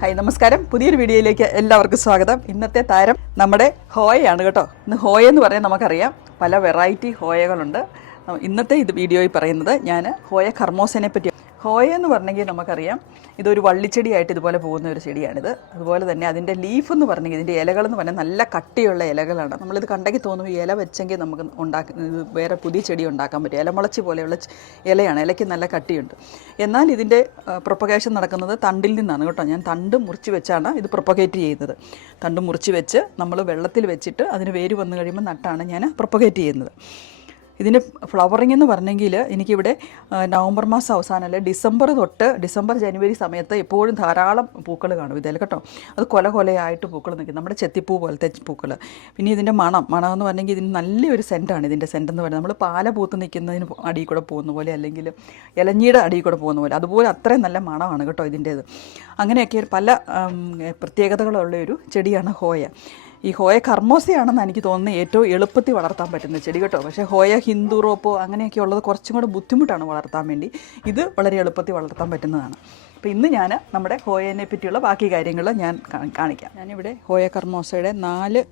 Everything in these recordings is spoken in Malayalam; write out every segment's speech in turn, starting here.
ഹായ് നമസ്കാരം. പുതിയൊരു വീഡിയോയിലേക്ക് എല്ലാവർക്കും സ്വാഗതം. ഇന്നത്തെ താരം നമ്മുടെ ഹോയയാണ് കേട്ടോ. ഇന്ന് ഹോയ എന്ന് പറഞ്ഞാൽ നമുക്കറിയാം. പല വെറൈറ്റി ഹോയകളുണ്ട്. ഇന്നത്തെ ഇത് വീഡിയോയിൽ പറയുന്നത് ഞാൻ ഹോയ കർമോസനെ പറ്റി ഹോയ എന്ന് പറഞ്ഞെങ്കിൽ നമുക്കറിയാം ഇതൊരു വള്ളിച്ചെടിയായിട്ട് ഇതുപോലെ പോകുന്ന ഒരു ചെടിയാണിത്. അതുപോലെ തന്നെ അതിന്റെ ലീഫ് എന്ന് പറഞ്ഞെങ്കിൽ ഇതിന്റെ ഇലകൾ എന്ന് പറഞ്ഞാൽ നല്ല കട്ടിയുള്ള ഇലകളാണ്. നമ്മളിത് കണ്ടെങ്കിൽ തോന്നും ഇല വെച്ചെങ്കിൽ നമുക്ക് ഉണ്ടാക്കി വേറെ പുതിയ ചെടി ഉണ്ടാക്കാൻ പറ്റും. ഇലമുളച്ചി പോലെയുള്ള ഇലയാണ്. ഇലയ്ക്ക് നല്ല കട്ടിയുണ്ട്. എന്നാൽ ഇതിന്റെ പ്രൊപ്പഗേഷൻ നടക്കുന്നത് തണ്ടിൽ നിന്നാണ് കേട്ടോ. ഞാൻ തണ്ട് മുറിച്ച് വെച്ചാണ് ഇത് പ്രൊപ്പഗേറ്റ് ചെയ്യുന്നത്. തണ്ട് മുറിച്ച് വെച്ച് നമ്മൾ വെള്ളത്തിൽ വെച്ചിട്ട് അതിന് വേര് വന്നു കഴിയുമ്പോൾ നട്ടാണ് ഞാൻ പ്രൊപ്പഗേറ്റ് ചെയ്യുന്നത്. ഇതിന് ഫ്ലവറിംഗ് എന്ന് പറഞ്ഞെങ്കിൽ എനിക്കിവിടെ നവംബർ മാസം അവസാനം അല്ലെ ഡിസംബർ തൊട്ട് ഡിസംബർ ജനുവരി സമയത്ത് എപ്പോഴും ധാരാളം പൂക്കൾ കാണും ഇതിൽ കേട്ടോ. അത് കൊല കൊലയായിട്ട് പൂക്കൾ നിൽക്കും. നമ്മുടെ ചെത്തിപ്പൂ പോലത്തെ പൂക്കൾ. പിന്നെ ഇതിന്റെ മണം. മണം എന്ന് പറഞ്ഞെങ്കിൽ ഇതിന് നല്ലൊരു സെന്റാണ് ഇതിന്റെ സെന്റ് എന്ന് പറയുന്നത്. നമ്മൾ പാല പൂത്ത് നിൽക്കുന്നതിന് അടിയിൽ കൂടെ പോകുന്ന പോലെ അല്ലെങ്കിൽ ഇലഞ്ഞിയുടെ അടിയിൽ കൂടെ പോകുന്ന പോലെ. അതുപോലെ അത്രയും നല്ല മണമാണ് കേട്ടോ ഇതിന്റേത്. അങ്ങനെയൊക്കെ പല പ്രത്യേകതകളുള്ള ഒരു ചെടിയാണ് ഹോയ. ഈ ഹോയ കർമ്മോസയാണെന്ന് എനിക്ക് തോന്നുന്നത് ഏറ്റവും എളുപ്പത്തിൽ വളർത്താൻ പറ്റുന്ന ചെടി കേട്ടോ. പക്ഷേ ഹോയ ഹിന്ദു റോപ്പോ അങ്ങനെയൊക്കെ ഉള്ളത് കുറച്ചും കൂടെ ബുദ്ധിമുട്ടാണ് വളർത്താൻ വേണ്ടി. ഇത് വളരെ എളുപ്പത്തിൽ വളർത്താൻ പറ്റുന്നതാണ്. അപ്പോൾ ഇന്ന് ഞാൻ നമ്മുടെ ഹോയനെ പറ്റിയുള്ള ബാക്കി കാര്യങ്ങൾ ഞാൻ കാണിക്കാം. ഞാനിവിടെ ഹോയ കർമ്മോസയുടെ നാല്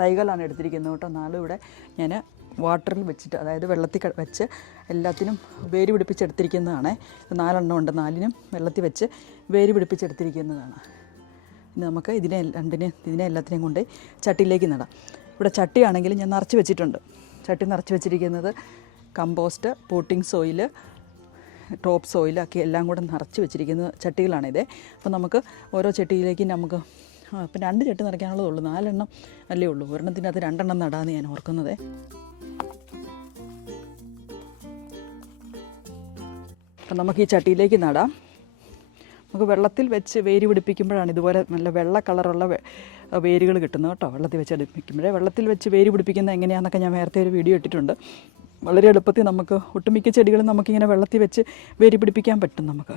തൈകളാണ് എടുത്തിരിക്കുന്നത് കേട്ടോ. നാലും ഇവിടെ ഞാൻ വാട്ടറിൽ വെച്ചിട്ട് അതായത് വെള്ളത്തിൽ വെച്ച് എല്ലാത്തിനും വേര് പിടിപ്പിച്ചെടുത്തിരിക്കുന്നതാണ്. നാലെണ്ണം ഉണ്ട് നാലിനും വെള്ളത്തിൽ വെച്ച് വേര് പിടിപ്പിച്ചെടുത്തിരിക്കുന്നതാണ്. നമുക്ക് ഇതിനെ രണ്ടിനെ ഇതിനെ എല്ലാത്തിനെയും കൊണ്ട് ചട്ടിയിലേക്ക് നടാം. ഇവിടെ ചട്ടിയാണെങ്കിൽ ഞാൻ നിറച്ച് വെച്ചിട്ടുണ്ട്. ചട്ടി നിറച്ച് വെച്ചിരിക്കുന്നത് കമ്പോസ്റ്റ് പോട്ടിംഗ് സോയിൽ ടോപ്പ് സോയിലൊക്കെ എല്ലാം കൂടെ നിറച്ച് വെച്ചിരിക്കുന്ന ചട്ടികളാണിത് അപ്പോൾ നമുക്ക് ഓരോ ചട്ടിയിലേക്ക് നമുക്ക് ഇപ്പം രണ്ട് ചട്ടി നിറയ്ക്കാനുള്ളതേ ഉള്ളൂ. നാലെണ്ണം അല്ലേ ഉള്ളൂ. ഒരെണ്ണത്തിനകത്ത് രണ്ടെണ്ണം നടാമെന്ന് ഞാൻ ഓർക്കുന്നത്. അപ്പം നമുക്ക് ഈ ചട്ടിയിലേക്ക് നടാം. നമുക്ക് വെള്ളത്തിൽ വെച്ച് വേര് പിടിപ്പിക്കുമ്പോഴാണ് ഇതുപോലെ നല്ല വെള്ള കളറുള്ള വേരുകൾ കിട്ടുന്നത് കേട്ടോ. വെള്ളത്തിൽ വെച്ച് പിടിപ്പിക്കുമ്പോഴേ വെള്ളത്തിൽ വെച്ച് വേര് പിടിപ്പിക്കുന്നത് എങ്ങനെയാണെന്നൊക്കെ ഞാൻ നേരത്തെ ഒരു വീഡിയോ ഇട്ടിട്ടുണ്ട്. വളരെ എളുപ്പത്തിൽ നമുക്ക് ഒട്ടുമിക്ക ചെടികളും നമുക്കിങ്ങനെ വെള്ളത്തിൽ വെച്ച് വേര് പിടിപ്പിക്കാൻ പറ്റും നമുക്ക്.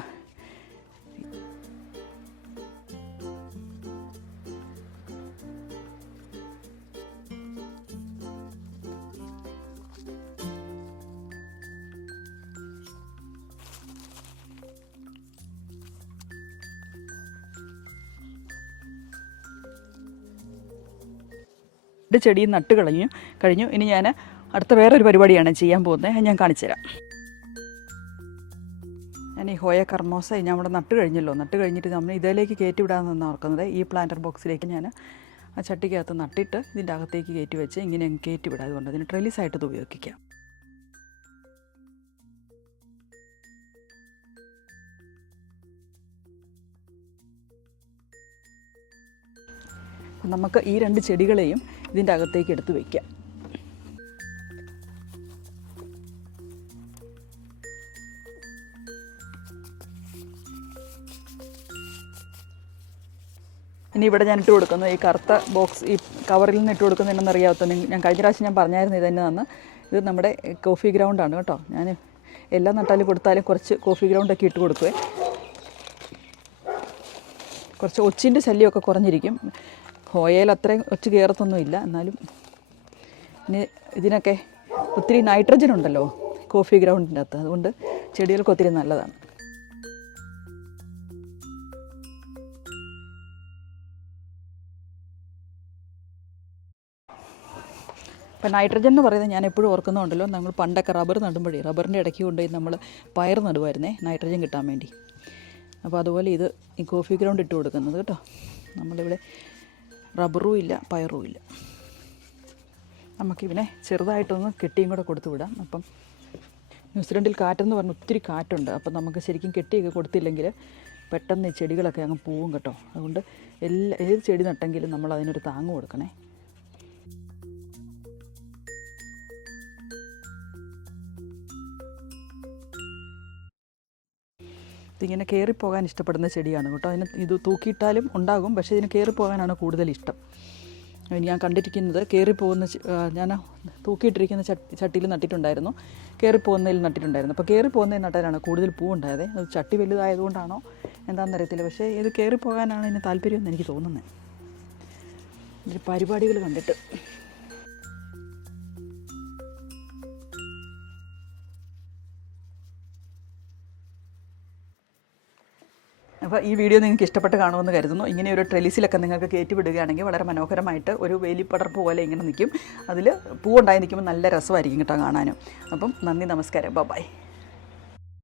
രണ്ട് ചെടിയും നട്ട് കളഞ്ഞു. കഴിഞ്ഞു. ഇനി ഞാൻ അടുത്ത വേറൊരു പരിപാടിയാണ് ചെയ്യാൻ പോകുന്നത്. ഞാൻ കാണിച്ചുതരാം ഞാൻ ഈ ഹോയ കർമോസ ഞാൻ ഇവിടെ നട്ട് കഴിഞ്ഞല്ലോ. നട്ട് കഴിഞ്ഞിട്ട് നമ്മൾ ഇതിലേക്ക് കയറ്റി വിടാമെന്നാണ് ഓർക്കുന്നത്. ഈ പ്ലാന്റർ ബോക്സിലേക്ക് ഞാൻ ആ ചട്ടിക്കകത്ത് നട്ടിട്ട് ഇതിന്റെ അകത്തേക്ക് കയറ്റി വെച്ച് ഇങ്ങനെ കയറ്റി വിടാം. അതുകൊണ്ട് അതിന് ട്രെലിസായിട്ട് ഇത് ഉപയോഗിക്കാം. നമുക്ക് ഈ രണ്ട് ചെടികളെയും ഇതിന്റെ അകത്തേക്ക് എടുത്ത് വയ്ക്കാം ഇനി ഇവിടെ ഞാൻ ഇട്ട് കൊടുക്കുന്നത് ഈ കറുത്ത ബോക്സ് ഈ കവറിൽ നിന്ന് ഇട്ട് കൊടുക്കുന്നത് അറിയാത്ത ഞാൻ കഴിഞ്ഞ പ്രാവശ്യം ഞാൻ പറഞ്ഞായിരുന്നു ഇതന്നെ തന്നെ ഇത് നമ്മുടെ കോഫി ഗ്രൗണ്ടാണ് കേട്ടോ. ഞാൻ എല്ലാ നട്ടാലും കൊടുത്താലും കുറച്ച് കോഫി ഗ്രൗണ്ടൊക്കെ ഇട്ട് കൊടുക്കുവേ. കുറച്ച് ഒച്ചിന്റെ ശല്യമൊക്കെ കുറഞ്ഞിരിക്കും. ഹോയയിൽ അത്രയും ഒച്ച് കയറത്തൊന്നുമില്ല എന്നാലും ഇനി ഇതിനൊക്കെ ഒത്തിരി നൈട്രജൻ ഉണ്ടല്ലോ കോഫി ഗ്രൗണ്ടിന്റെ അകത്ത് അതുകൊണ്ട് ചെടികൾക്ക് ഒത്തിരി നല്ലതാണ്. ഇപ്പം നൈട്രജൻ എന്ന് പറയുന്നത് ഞാൻ എപ്പോഴും ഓർക്കുന്നുണ്ടല്ലോ. നമ്മൾ പണ്ടൊക്കെ റബ്ബർ നടുമ്പോഴേ റബ്ബറിന്റെ ഇടയ്ക്ക് കൊണ്ടുപോയി നമ്മൾ പയർ നടുമായിരുന്നേ നൈട്രജൻ കിട്ടാൻ വേണ്ടി. അപ്പോൾ അതുപോലെ ഇത് ഈ കോഫി ഗ്രൗണ്ട് ഇട്ട് കൊടുക്കുന്നത് കേട്ടോ. നമ്മളിവിടെ റബ്ബറും ഇല്ല പയറും ഇല്ല നമുക്കിവനെ ചെറുതായിട്ടൊന്ന് കെട്ടിയും കൂടെ കൊടുത്തു വിടാം. അപ്പം ന്യൂസിലൻഡിൽ കാറ്റെന്ന് പറഞ്ഞ് ഒത്തിരി കാറ്റുണ്ട്. അപ്പം നമുക്ക് ശരിക്കും കെട്ടിയൊക്കെ കൊടുത്തില്ലെങ്കിൽ പെട്ടെന്ന് ഈ ചെടികളൊക്കെ അങ്ങ് പോവും കേട്ടോ. അതുകൊണ്ട് എല്ലാ ഏത് ചെടി നട്ടെങ്കിലും നമ്മൾ അതിനൊരു താങ്ങ് കൊടുക്കണേ. ഇതിങ്ങനെ കയറിപ്പോകാൻ ഇഷ്ടപ്പെടുന്ന ചെടിയാണ് കേട്ടോ. അതിന് ഇത് തൂക്കിയിട്ടാലും ഉണ്ടാകും. പക്ഷേ ഇതിന് കയറിപ്പോകാനാണ് കൂടുതൽ ഇഷ്ടം. ഞാൻ കണ്ടിരിക്കുന്നത് കയറിപ്പോകുന്ന ഞാൻ തൂക്കിയിട്ടിരിക്കുന്ന ചട്ടി ചട്ടിയിൽ നട്ടിട്ടുണ്ടായിരുന്നു. കയറിപ്പോകുന്നതിൽ നട്ടിട്ടുണ്ടായിരുന്നു. അപ്പോൾ കയറിപ്പോകുന്നതിൽ നട്ടാലാണ് കൂടുതൽ പൂ ഉണ്ടായത്. അത് ചട്ടി വലുതായതുകൊണ്ടാണോ എന്താണെന്ന് അറിയത്തില്ല. പക്ഷേ ഇത് കയറിപ്പോകാനാണ് ഇതിന് താല്പര്യമെന്ന് എനിക്ക് തോന്നുന്നത്. ഇതിൽ പരിപാടികൾ കണ്ടിട്ട്. അപ്പോൾ ഈ വീഡിയോ നിങ്ങൾക്ക് ഇഷ്ടപ്പെട്ട് കാണുമെന്ന് കരുതുന്നു. ഇങ്ങനെ ഒരു ട്രെലിസിലൊക്കെ നിങ്ങൾക്ക് കയറ്റി വിടുകയാണെങ്കിൽ വളരെ മനോഹരമായിട്ട് ഒരു വേലിപ്പടർപ്പ് പോലെ ഇങ്ങനെ നിൽക്കും. അതിൽ പൂവുണ്ടായി നിൽക്കുമ്പോൾ നല്ല രസമായിരിക്കും കേട്ടോ കാണാനും. അപ്പം നന്ദി നമസ്കാരം. ബൈ.